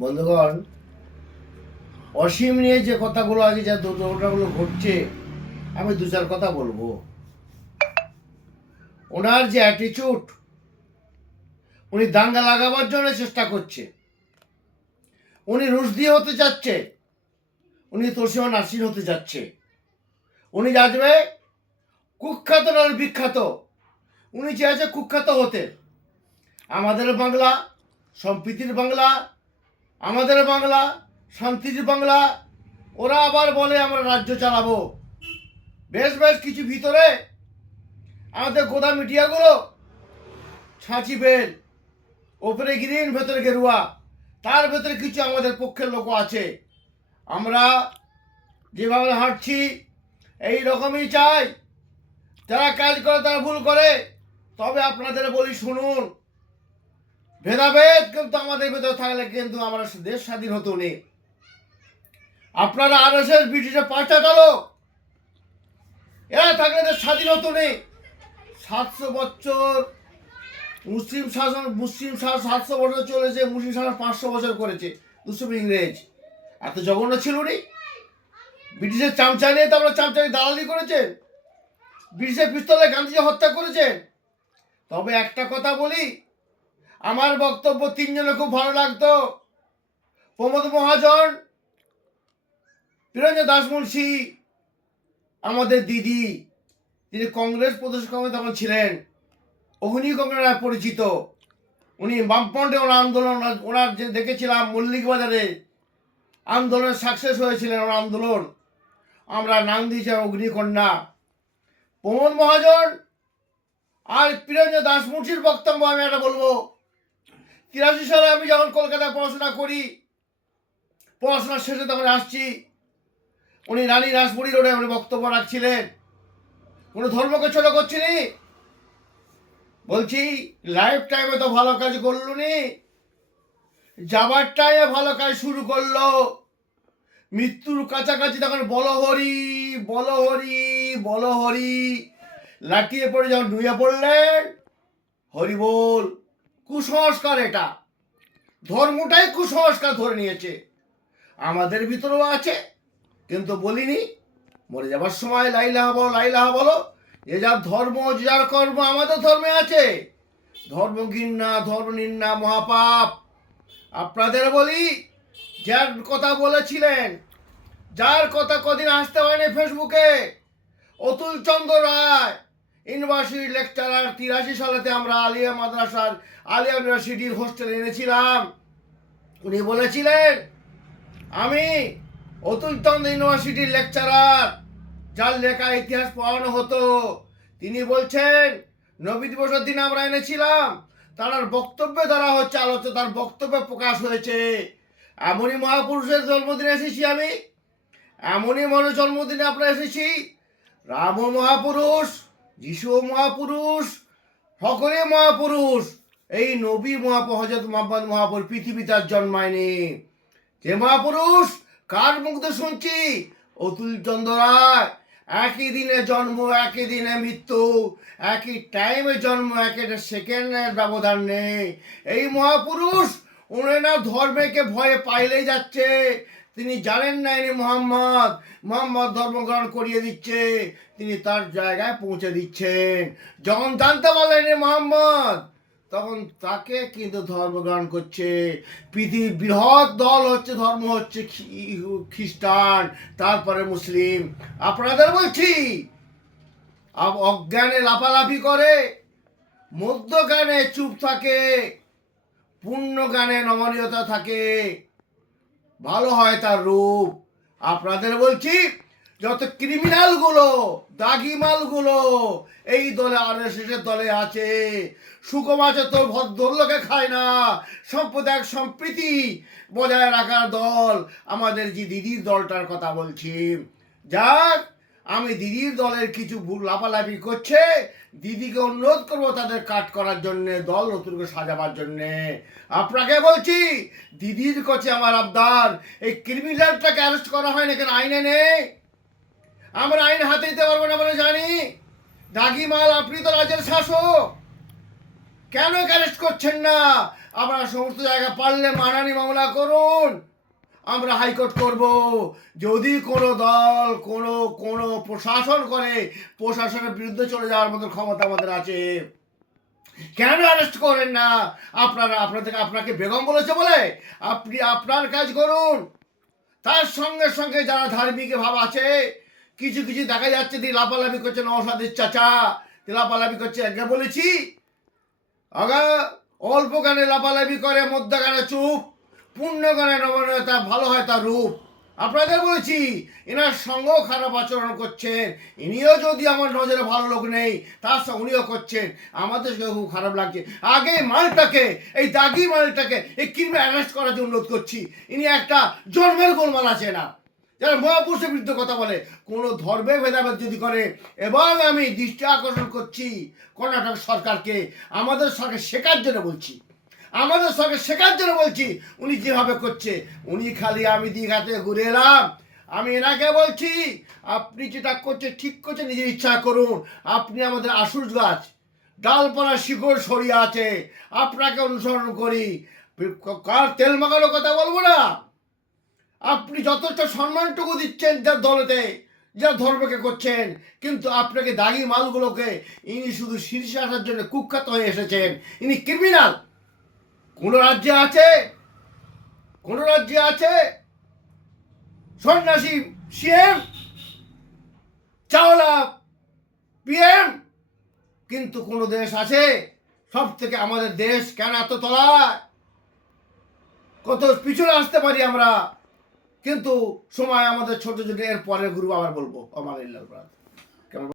বন্ধুগণ, অসীম নিয়ে যে কথাগুলো আগে যা দুর্ঘটনাগুলো ঘটছে, আমি দু চার কথা বলবো। ওনার যে অ্যাটিচিউড, উনি দাঙ্গা লাগাবার জন্য চেষ্টা করছে, উনি রুশদি হতে যাচ্ছে, উনি তোসিমা নাসির হতে যাচ্ছে, উনি যাবে কুখ্যাত নয় বিখ্যাত, উনি চেয়েছে কুখ্যাত হতে। আমাদের বাংলা সম্প্রীতির বাংলা, আমাদের বাংলা শান্তির বাংলা। ওরা আবার বলে আমরা রাজ্য চালাবো। বেশ বেশ কিছু ভিতরে আমাদের গোদা মিডিয়াগুলো ছাঁচি বেল, ওপরে গ্রিন ভেতরে গেরুয়া, তার ভেতরে কিছু আমাদের পক্ষের লোক আছে। আমরা যেভাবে হাঁটছি এই রকমই চাই। যারা কাজ করে তারা ভুল করে, তবে আপনাদের বলি শুনুন, ভেদাভেদ কিন্তু আমাদের ভেতরে থাকলে কিন্তু আমরা দেশ স্বাধীন হতো নি। আপনারা RSS ব্রিটিশের পাঁচটা চালক, এরা থাকলে দেশ স্বাধীন হতো নি। 700 বছর মুসলিম শাসন 700 বছর চলেছে, মুসলিম শাসন 500 বছর করেছে দুশো ইংরেজ। এত জঘন্য ছিল নি? ব্রিটিশের চামচা নিয়ে তো আমরা চামচাই দালালি করেছেন, ব্রিটিশের পিস্তলে গান্ধীজি হত্যা করেছেন। তবে একটা কথা বলি, আমার বক্তব্য তিনজনে খুব ভালো লাগতো। প্রমোদ মহাজন, বীরেন্দ্র দাস মুন্সি, আমাদের দিদি, যিনি কংগ্রেস প্রদেশ কংগ্রেস তখন ছিলেন, অগ্নি কংগ্রেস পরিচিত। উনি বামফ্রন্টে ওনার আন্দোলন, ওনার যে দেখেছিলাম মল্লিক বাজারে আন্দোলন সাকসেস হয়েছিলেন, ওনার আন্দোলন আমরা নাম দিয়েছি অগ্নিকন্যা। প্রমোদ মহাজন আর বীরেন্দ্র দাস মুন্সির বক্তব্য আমি একটা বলবো। 83 সালে আমি যখন কলকাতায় পড়াশোনা করি, পড়াশোনা শেষে তখন আসছি, উনি রানী রাসপুরি রোডে উনি বক্তব্য রাখছিলেন। কোনো ধর্মকে ছোট করছিনি, বলছি লাইফ টাইমে তো ভালো কাজ করলো নি, যাবার টাইমে ভালো কাজ শুরু করলো, মৃত্যুর কাছাকাছি তখন বলো হরি বলো হরি বলো হরি, লাঠিয়ে পড়ে যখন ডুয়ে পড়লেন হরি বল। কুসংস্কার, এটা ধর্মটাই কুসংস্কার ধরে নিয়েছে। আমাদের ভিতরেও আছে, কিন্তু বলিনি। মরে যাবার সময় লাইলাহা বলো লাইলাহা বলো, যে যার ধর্ম যে যার কর্ম, আমাদের ধর্মে আছে। ধর্ম ঘৃণা ধর্ম নিন্দা মহাপাপ। আপনাদের বলি, যার কথা বলেছিলেন, যার কথা কদিন আসতে পারেনি ফেসবুকে, অতুল চন্দ্র রায়, ইউনিভার্সিটি লেকচারার। 83 সালেতে আমরা আলিয়া মাদ্রাসার আলিয়া ইউনিভার্সিটির হোস্টেলে এনেছিলাম। উনি বলেছিলেন, আমি অতুল চন্দ্র ইউনিভার্সিটির লেকচারার, যার লেখা ইতিহাস পড়ানো হতো, তিনি বলছেন নবী দিবসের দিন আমরা এনেছিলাম, তার বক্তব্যে দ্বারা হচ্ছে আলোচনা, তার বক্তব্যে প্রকাশ হয়েছে। এমনই মহাপুরুষের জন্মদিনে এসেছি আমি, এমনই মনে জন্মদিনে আমরা এসেছি। রাম মহাপুরুষ, যিশু মহাপুরুষ, সকলে মহাপুরুষ। এই নবী হযরত মুহাম্মদ মহাপুরুষ, পৃথিবী তার জন্মায়নি। যে মহাপুরুষ, কার মুখে শুনছি? অতুল চন্দ্র রায়। একই দিনে জন্ম, একই দিনে মৃত্যু, একই টাইমে জন্ম, একটা সেকেন্ডের ব্যবধান নেই। এই মহাপুরুষ ওনার ধর্মকে ভয়ে পাইলেই যাচ্ছে। তিনি জানেন না ইনি মোহাম্মদ, মোহাম্মদ ধর্মগ্রহণ করিয়ে দিচ্ছে, তিনি তার জায়গায় পৌঁছে দিচ্ছেন। যখন জানতে পারলেন ইনি মোহাম্মদ, তখন তাকে কিন্তু ধর্মগ্রহণ করছে। পৃথিবীর বৃহৎ দল হচ্ছে, ধর্ম হচ্ছে খ্রিস্টান, তারপরে মুসলিম। আপনাদের বলছি, অজ্ঞানে লাফালাফি করে, মধ্য জ্ঞানে চুপ থাকে, পূর্ণ জ্ঞানে নমনীয়তা থাকে, ভালো হয় তার রূপ। আপনাদের বলছি, যত ক্রিমিনালগুলো, দাগিমালগুলো এই দলে RSS দলে আছে, সুকম আছে, তো ভদ্রলোকে খায় না, সাম্প্রদায়িক সম্প্রীতি বজায় রাখার দল আমাদের যে দিদির দলটার কথা বলছি। যাক, আমি দিদির দলের কিছু লাফালাফি করছে, দিদিকে অনুরোধ করবো তাদের কাট করার জন্যে, দল নতুন করে সাজাবার জন্যে। আপনাকে বলছি, দিদির কাছে আমার আবদার, এই ক্রিমিনালটাকে অ্যারেস্ট করা হয় না কেন? আইনে নেই, আমরা আইন হাতে দিতে পারবো না বলে জানি। দাগি মাল, আপনি তো রাজ্যের শাসক, কেন অ্যারেস্ট করছেন না? আপনারা সমস্ত জায়গায় পারলে মানহানি মামলা করুন, আমরা হাইকোর্ট করব। যদি কোনো দল কোনো কোনো প্রশাসন করে, প্রশাসনের বিরুদ্ধে চলে যাওয়ার মতো ক্ষমতা আমাদের আছে। কেন অ্যারেস্ট করেন না? আপনাকে বেগম বলেছে বলে আপনি আপনার কাজ করুন। তার সঙ্গে সঙ্গে যারা ধার্মিক ভাব আছে, কিছু কিছু দেখা যাচ্ছে লাফালাফি করছে, নওশাদের চাচা লাফালাফি করছে। আগে বলেছি, আগা অল্প গানে লাফালাফি করে, মধ্য গানে চুপ, পূর্ণ গানে নবনতা, ভালো হয় তার রূপ। আপনাদের বলেছি, এনার সঙ্গেও খারাপ আচরণ করছেন। ইনিও যদি আমার নজরে ভালো লোক নেই, তার সঙ্গে উনিও করছেন, আমাদের সঙ্গে খুব খারাপ লাগছে। আগে মালটাকে, এই দাগি মালটাকে এই ক্রিমে অ্যারেস্ট করার জন্য অনুরোধ করছি। ইনি একটা জন্মের গোলমাল আছে না, যারা মহাপুরুষের বিরুদ্ধে কথা বলে, কোনো ধর্মের ভেদাভেদ যদি করে। এবং আমি দৃষ্টি আকর্ষণ করছি কর্ণাটক সরকারকে, আমাদের সরকার শেখার জন্য বলছি, আমাদের সরকার শেখার জন্য বলছি। উনি যেভাবে করছে, উনি খালি আমি দীঘাতে ঘুরে এলাম, আমি এনাকে বলছি আপনি যেটা করছে ঠিক করছে, নিজের ইচ্ছা করুন। আপনি আমাদের আশুস গাছ, ডালপালা শিকড় সরিয়ে আছে, আপনাকে অনুসরণ করি। কার তেল মাখানোর কথা বলবো না। আপনি যথেষ্ট সম্মানটুকু দিচ্ছেন যার দলেতে, যা ধর্মকে করছেন, কিন্তু আপনাকে দাগি মালগুলোকে, ইনি শুধু শীর্ষে আসার জন্য কুখ্যাত হয়ে এসেছেন। ইনি ক্রিমিনাল। কোন রাজ্যে আছে, কোন রাজ্যে আছে সন্ন্যাসী সিএম, চাওলা পিএম? কিন্তু কোন দেশ আছে? সব থেকে আমাদের দেশ কেন এত তলায়? কত পিছনে আসতে পারি আমরা, কিন্তু সময় আমাদের ছোট ছোট। এর পরের গুরু আবার বলবো আমার ইল্লাল ব্রাদার।